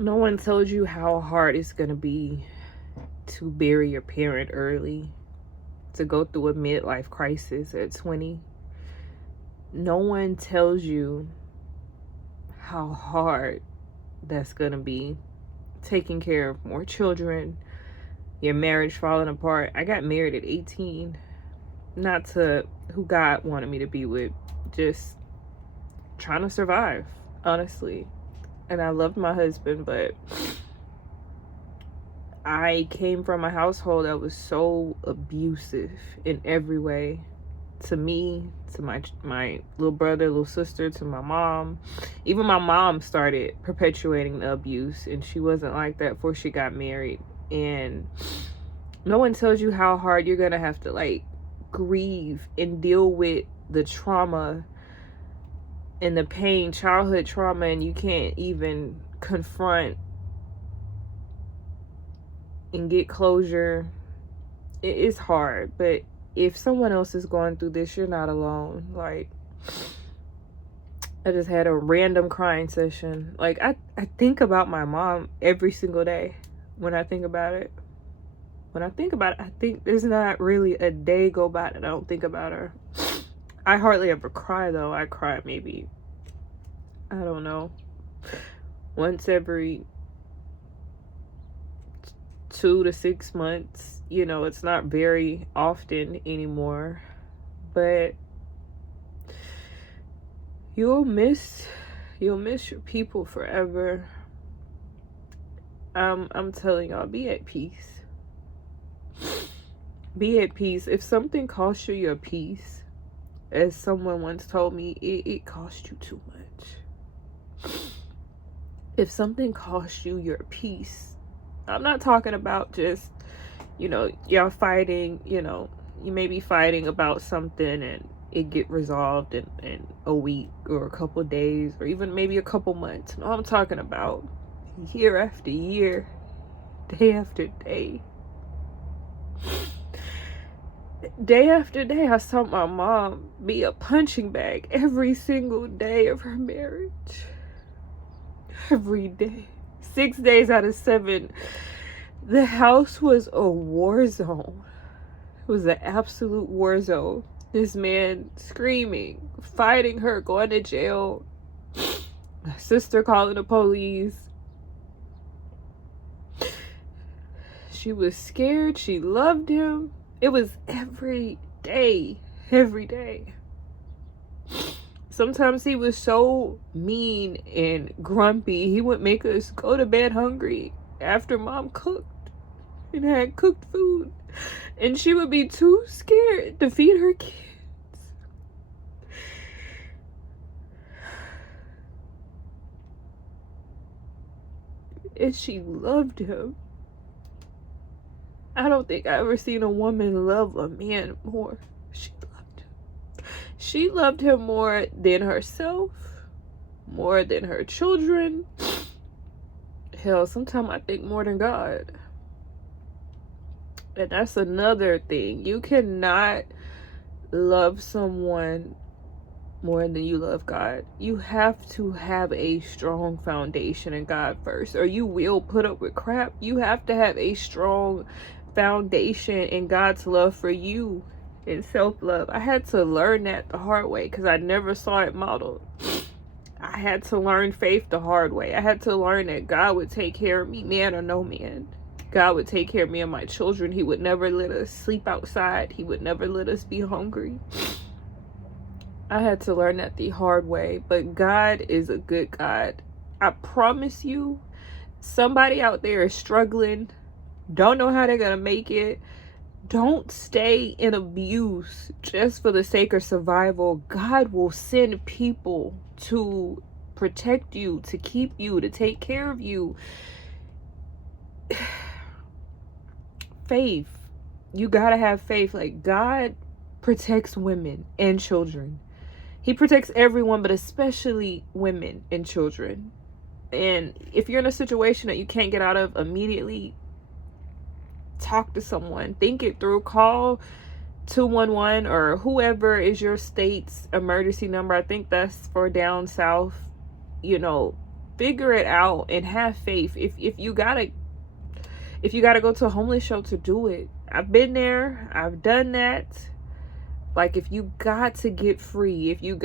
No one told you how hard it's going to be to bury your parent early, to go through a midlife crisis at 20. No one tells you how hard that's going to be, taking care of more children, your marriage falling apart. I got married at 18, not to who God wanted me to be with, just trying to survive, honestly. And I loved my husband, but I came from a household that was so abusive in every way, to me, to my little brother, little sister, to my mom. Even my mom started perpetuating the abuse, and she wasn't like that before she got married. And no one tells you how hard you're gonna have to like grieve and deal with the trauma and the pain, childhood trauma, and you can't even confront and get closure. It is hard, but if someone else is going through this, you're not alone. Like, I just had a random crying session. Like, I think about my mom every single day. When I think about it, I think there's not really a day go by that I don't think about her. I hardly ever cry, though. I cry maybe, I don't know, once every 2 to 6 months. You know, it's not very often anymore, but you'll miss your people forever. I'm telling y'all, be at peace. Be at peace. If something costs you your peace, as someone once told me, it costs you too much. If something costs you your peace, I'm not talking about just, y'all fighting, you may be fighting about something and it get resolved in a week or a couple days or even maybe a couple months. No, I'm talking about year after year, day after day. Day after day, I saw my mom be a punching bag every single day of her marriage. Every day. 6 days out of 7, the house was a war zone. It was an absolute war zone. This man screaming, fighting her, going to jail. My sister calling the police. She was scared. She loved him. It was every day. Every day. Sometimes he was so mean and grumpy, he would make us go to bed hungry after mom cooked and had cooked food. And she would be too scared to feed her kids. And she loved him. I don't think I ever seen a woman love a man more. She loved him. She loved him more than herself, more than her children. Hell, sometimes I think more than God. And that's another thing. You cannot love someone more than you love God. You have to have a strong foundation in God first, or you will put up with crap. You have to have a strong foundation in God's love for you and self-love. I had to learn that the hard way because I never saw it modeled. I had to learn faith the hard way. I had to learn that God would take care of me, man or no man. God would take care of me and my children. He would never let us sleep outside. He would never let us be hungry. I had to learn that the hard way, but God is a good God. I promise you, somebody out there is struggling, don't know how they're gonna make it. Don't stay in abuse just for the sake of survival. God will send people to protect you, to keep you, to take care of you. Faith. You gotta have faith. Like, God protects women and children. He protects everyone, but especially women and children. And if you're in a situation that you can't get out of immediately, talk to someone. Think it through. Call 211 or whoever is your state's emergency number. I think that's for down south. figure it out and have faith. If you gotta go to a homeless shelter, do it. I've been there. I've done that. Like, if you got to get free, if you're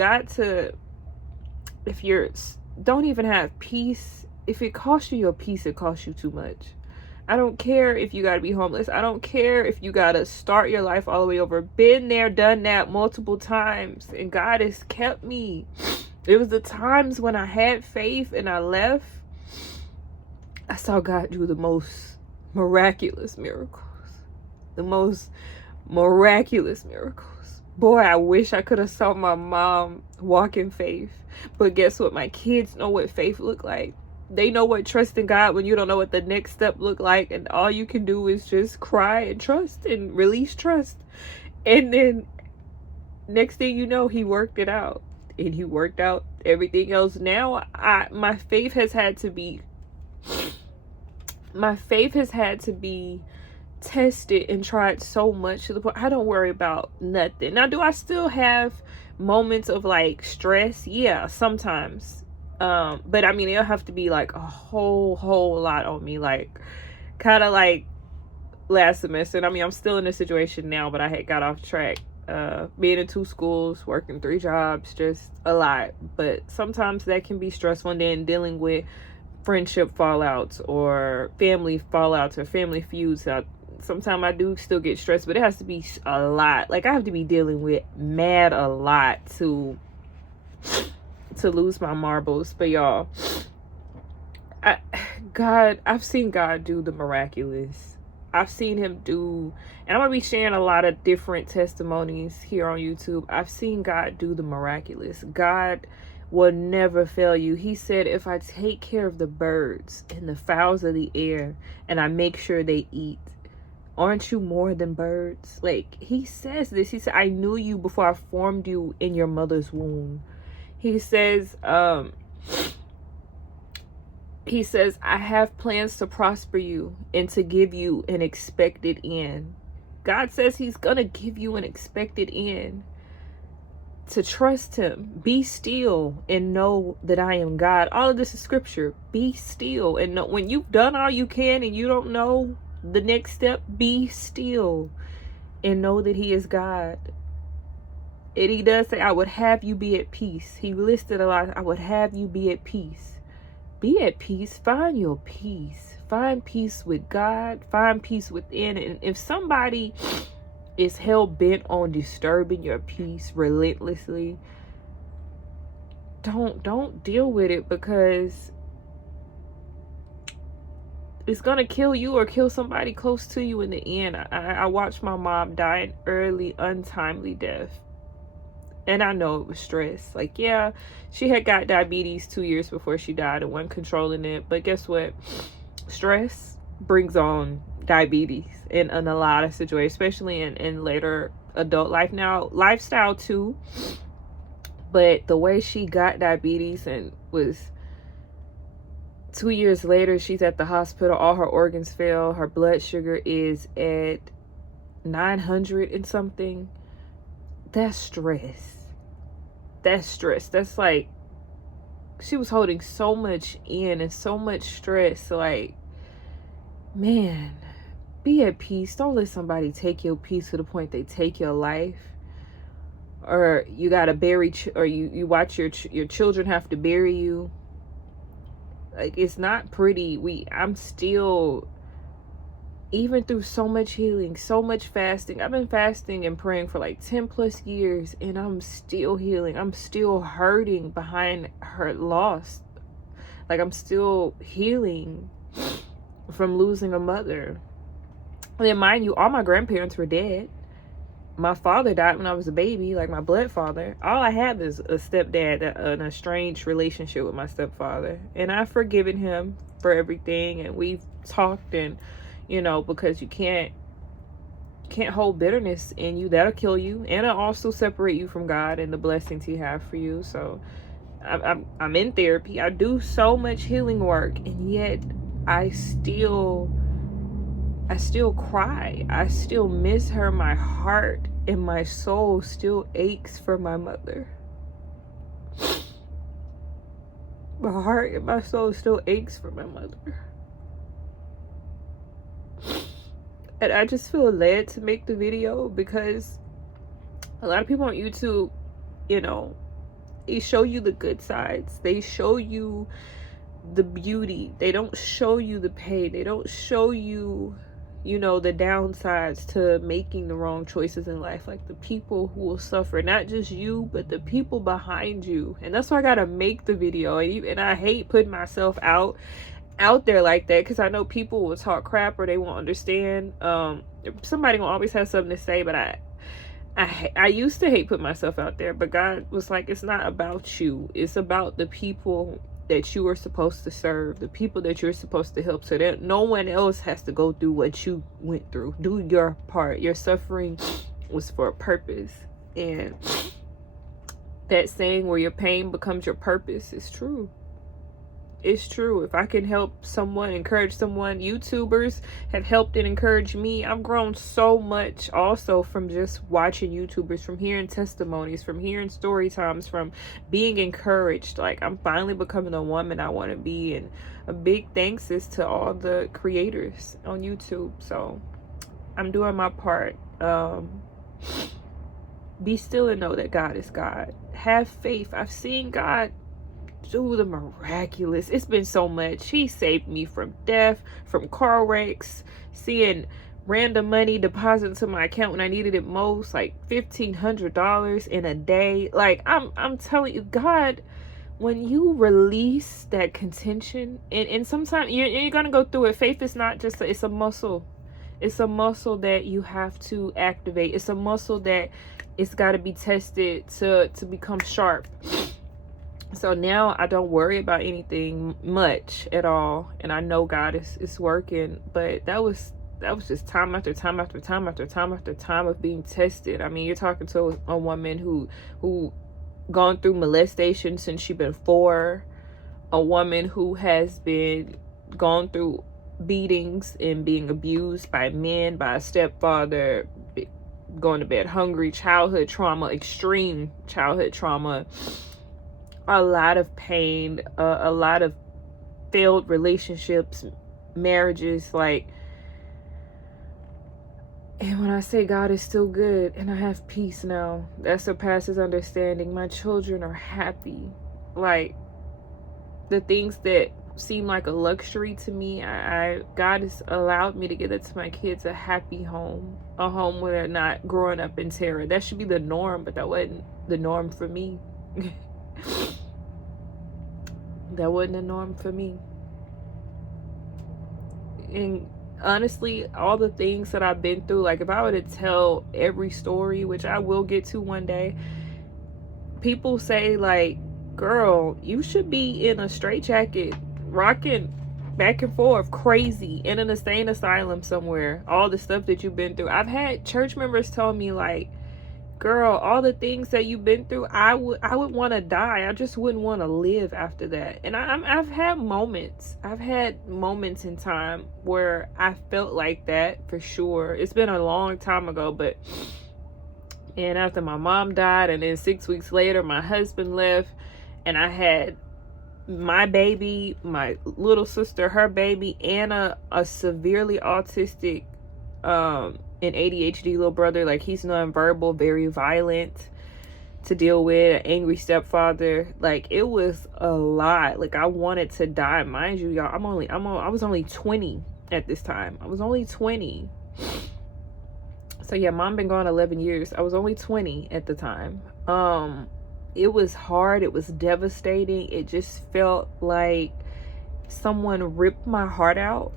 don't even have peace, if it costs you your peace, it costs you too much. I don't care if you gotta be homeless. I don't care if you gotta start your life all the way over. Been there, done that multiple times, and God has kept me. It was the times when I had faith and I left, I saw God do the most miraculous miracles. The most miraculous miracles. Boy, I wish I could have saw my mom walk in faith. But guess what? My kids know what faith look like. They know what trust in God when you don't know what the next step look like, and all you can do is just cry and trust and release trust. And then next thing you know, he worked it out, and he worked out everything else. Now my faith has had to be tested and tried so much to the point I don't worry about nothing. Now, do I still have moments of like stress? Yeah, sometimes. But I mean, it'll have to be like a whole lot on me, like kind of like last semester. And I mean, I'm still in a situation now, but I had got off track, being in 2 schools, working 3 jobs, just a lot. But sometimes that can be stressful, and then dealing with friendship fallouts or family fallouts or family feuds. Sometimes I do still get stressed, but it has to be a lot. Like, I have to be dealing with a lot to lose my marbles. But y'all, I've seen God do the miraculous. I've seen him do, and I'm gonna be sharing a lot of different testimonies here on YouTube. I've seen God do the miraculous. God will never fail you. He said, if I take care of the birds and the fowls of the air and I make sure they eat, aren't you more than birds? Like, he says this. He said, I knew you before I formed you in your mother's womb. He says, I have plans to prosper you and to give you an expected end. God says he's going to give you an expected end. To trust him. Be still and know that I am God. All of this is scripture. Be still and know. When you've done all you can and you don't know the next step, be still and know that he is God. And he does say, I would have you be at peace. He listed a lot. I would have you be at peace. Be at peace. Find your peace. Find peace with God. Find peace within. And if somebody is hell-bent on disturbing your peace relentlessly, don't deal with it, because it's gonna kill you or kill somebody close to you in the end. I watched my mom die an early, untimely death, and I know it was stress. Like, yeah, she had got diabetes 2 years before she died and wasn't controlling it, but guess what? Stress brings on diabetes in a lot of situations, especially in later adult life. Now, lifestyle too, but the way she got diabetes and was 2 years later, she's at the hospital, all her organs fail, her blood sugar is at 900 and something. That's stress. That's like, she was holding so much in and so much stress. Like, man, be at peace. Don't let somebody take your peace to the point they take your life. Or you gotta bury, or you watch your children have to bury you. Like, it's not pretty. I'm still, even through so much healing, so much fasting. I've been fasting and praying for like 10 plus years, and I'm still healing. I'm still hurting behind her loss. Like, I'm still healing from losing a mother. And then, mind you, all my grandparents were dead. My father died when I was a baby, like my blood father. All I have is a stepdad, an estranged relationship with my stepfather. And I've forgiven him for everything. And we've talked, and, you know, because you can't hold bitterness in you. That'll kill you. And it'll also separate you from God and the blessings he has for you. So I'm in therapy. I do so much healing work. And yet I still cry. I still miss her. My heart and my soul still aches for my mother. my heart and my soul still aches for my mother. And I just feel led to make the video because a lot of people on YouTube, you know, they show you the good sides. They show you the beauty. They don't show you the pain. They don't show you, you know, the downsides to making the wrong choices in life. Like the people who will suffer, not just you, but the people behind you. And that's why I gotta make the video. And I hate putting myself out there like that, because I know people will talk crap or they won't understand. Somebody will always have something to say, but I used to hate putting myself out there, but God was like, it's not about you, it's about the people that you are supposed to serve, the people that you're supposed to help, so that no one else has to go through what you went through. Do your part. Your suffering was for a purpose. And that saying where your pain becomes your purpose is true. It's true. If I can help someone, encourage someone, YouTubers have helped and encouraged me. I've grown so much also from just watching YouTubers, from hearing testimonies, from hearing story times, from being encouraged. Like, I'm finally becoming the woman I want to be. And a big thanks is to all the creators on YouTube. So I'm doing my part. Be still and know that God is God. Have faith. I've seen God do the miraculous. It's been so much. He saved me from death, from car wrecks, seeing random money deposited into my account when I needed it most, like $1,500 in a day. Like, I'm telling you, God, when you release that contention, and sometimes you're gonna go through it. Faith is not just it's a muscle. It's a muscle that you have to activate. It's a muscle that it's got to be tested to become sharp. So now I don't worry about anything much at all, and I know God is working. But that was just time after time after time after time after time of being tested. I mean, you're talking to a woman who gone through molestation since she been 4, a woman who has been gone through beatings and being abused by men, by a stepfather, going to bed hungry, childhood trauma, extreme childhood trauma, a lot of pain, a lot of failed relationships, marriages, like. And when I say God is still good and I have peace now that surpasses understanding, my children are happy. Like, the things that seem like a luxury to me, God has allowed me to give it to my kids, a happy home, a home where they're not growing up in terror. That should be the norm, but that wasn't the norm for me. That wasn't the norm for me. And honestly, all the things that I've been through, like if I were to tell every story, which I will get to one day, people say like, girl, you should be in a straitjacket, rocking back and forth crazy in an insane asylum somewhere, all the stuff that you've been through. I've had church members tell me like, girl, all the things that you've been through, I would want to die. I just wouldn't want to live after that. And I've had moments in time where I felt like that, for sure. It's been a long time ago, but and after my mom died, and then 6 weeks later my husband left, and I had my baby, my little sister, her baby, and a severely autistic an ADHD little brother. Like, he's nonverbal, very violent to deal with, an angry stepfather. Like, it was a lot. Like, I wanted to die. Mind you, y'all, I was only 20 at this time. I was only 20. So yeah, mom been gone 11 years. I was only 20 at the time. It was hard. It was devastating. It just felt like someone ripped my heart out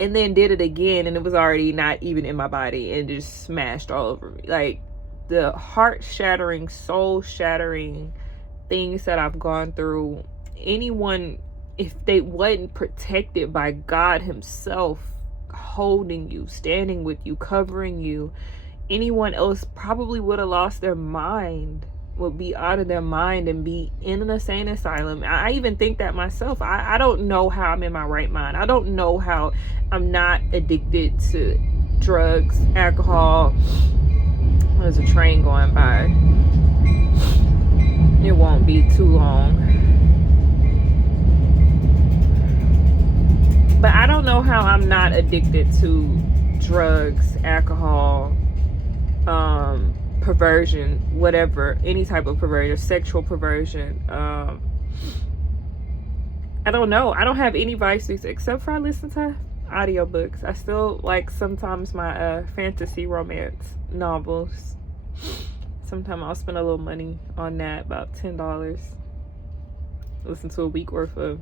and then did it again, and it was already not even in my body, and just smashed all over me. Like, the heart-shattering, soul-shattering things that I've gone through, anyone, if they wasn't protected by God himself, holding you, standing with you, covering you, anyone else probably would have lost their mind, would be out of their mind and be in an insane asylum. I even think that myself. I don't know how I'm in my right mind. I don't know how I'm not addicted to drugs, alcohol. There's a train going by. It won't be too long. know how I'm not addicted to drugs, alcohol, perversion, whatever, any type of perversion, sexual perversion. I don't know. I don't have any vices except for I listen to audiobooks. I still like sometimes my fantasy romance novels. Sometimes I'll spend a little money on that, about $10. Listen to a week worth of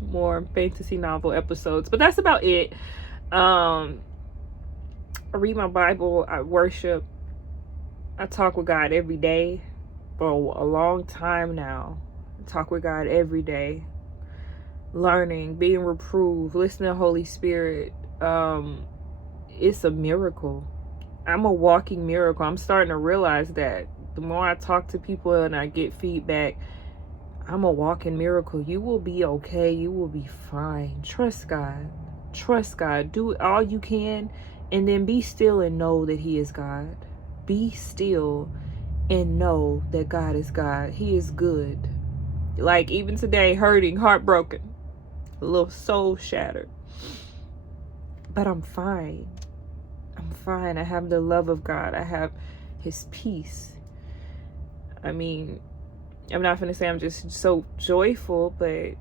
more fantasy novel episodes, but that's about it. I read my Bible, I worship, I talk with God every day for a long time now. I talk with God every day, learning, being reproved, listening to Holy Spirit. It's a miracle. I'm a walking miracle. I'm starting to realize that the more I talk to people and I get feedback, I'm a walking miracle. You will be okay. You will be fine. Trust God. Trust God. Do all you can, and then be still and know that He is God. Be still and know that God is God. He is good. Like even today, hurting, heartbroken, a little soul shattered. But I'm fine. I'm fine. I have the love of God. I have His peace. I mean, I'm not going to say I'm just so joyful, but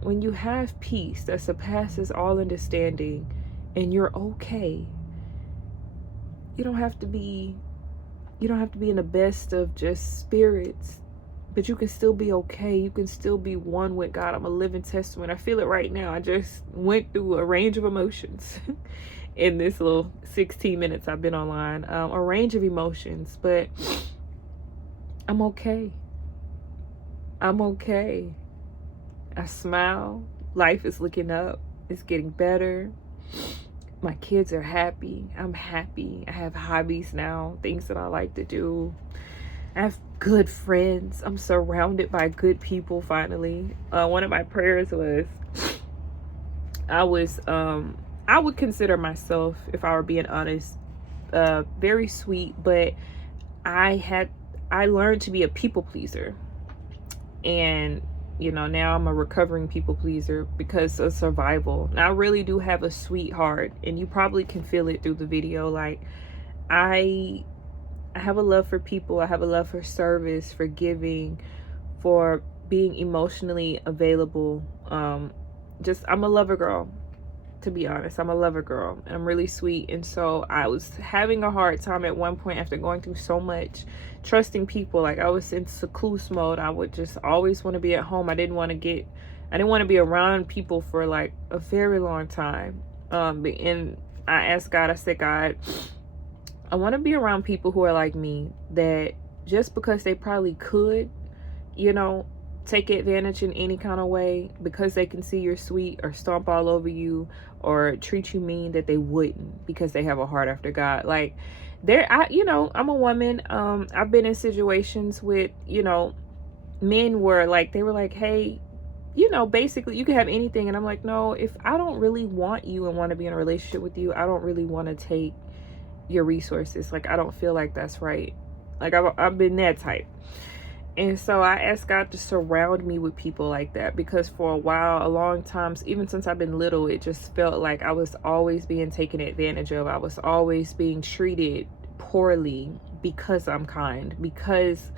when you have peace that surpasses all understanding and you're okay, you don't have to be in the best of just spirits, but you can still be okay. You can still be one with God. I'm a living testament. I feel it right now. I just went through a range of emotions in this little 16 minutes I've been online. A range of emotions, but I'm okay. I'm okay. I smile. Life is looking up. It's getting better. My kids are happy. I'm happy. I have hobbies now, things that I like to do. I have good friends. I'm surrounded by good people finally. One of my prayers was, I would consider myself, if I were being honest, very sweet, but I learned to be a people pleaser. And now I'm a recovering people pleaser because of survival. And I really do have a sweetheart, and you probably can feel it through the video. Like I have a love for people. I have a love for service, for giving, for being emotionally available. I'm a lover girl, to be honest. I'm a lover girl, and I'm really sweet. And so I was having a hard time at one point after going through so much, trusting people. Like I was in secluse mode. I would just always want to be at home. I didn't want to be around people for like a very long time. And I asked God, I said, God, I want to be around people who are like me, that just because they probably could, take advantage in any kind of way because they can see you're sweet, or stomp all over you, or treat you mean, that they wouldn't, because they have a heart after God. Like I'm a woman. I've been in situations with, men where like, they were like, hey, basically you can have anything. And I'm like, no, if I don't really want you and want to be in a relationship with you, I don't really want to take your resources. Like, I don't feel like that's right. Like I've been that type. And so I asked God to surround me with people like that, because for a while, a long time, even since I've been little, it just felt like I was always being taken advantage of. I was always being treated poorly because I'm kind, because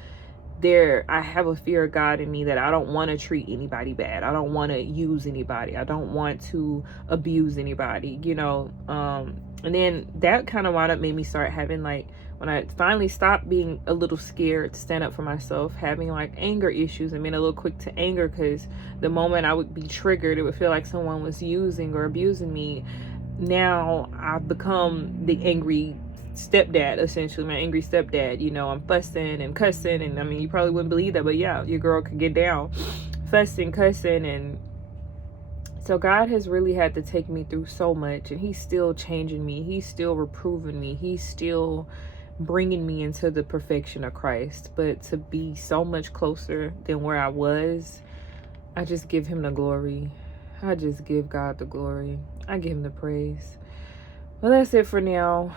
I have a fear of God in me, that I don't want to treat anybody bad. I don't want to use anybody. I don't want to abuse anybody, and then that kind of wound up made me start having, like, when I finally stopped being a little scared to stand up for myself, having like anger issues and being a little quick to anger, because the moment I would be triggered, it would feel like someone was using or abusing me. Now I've become the angry stepdad, essentially, my angry stepdad. I'm fussing and cussing, and I mean, you probably wouldn't believe that, but yeah, your girl could get down fussing, cussing. And so God has really had to take me through so much, and He's still changing me. He's still reproving me. He's still bringing me into the perfection of Christ. But to be so much closer than where I was, I just give Him the glory. I just give God the glory. I give Him the praise. Well, that's it for now.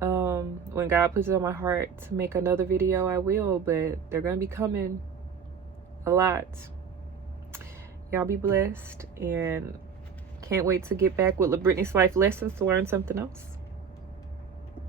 When God puts it on my heart to make another video, I will, but they're gonna be coming a lot. Y'all be blessed, and can't wait to get back with LaBrittany's life lessons to learn something else.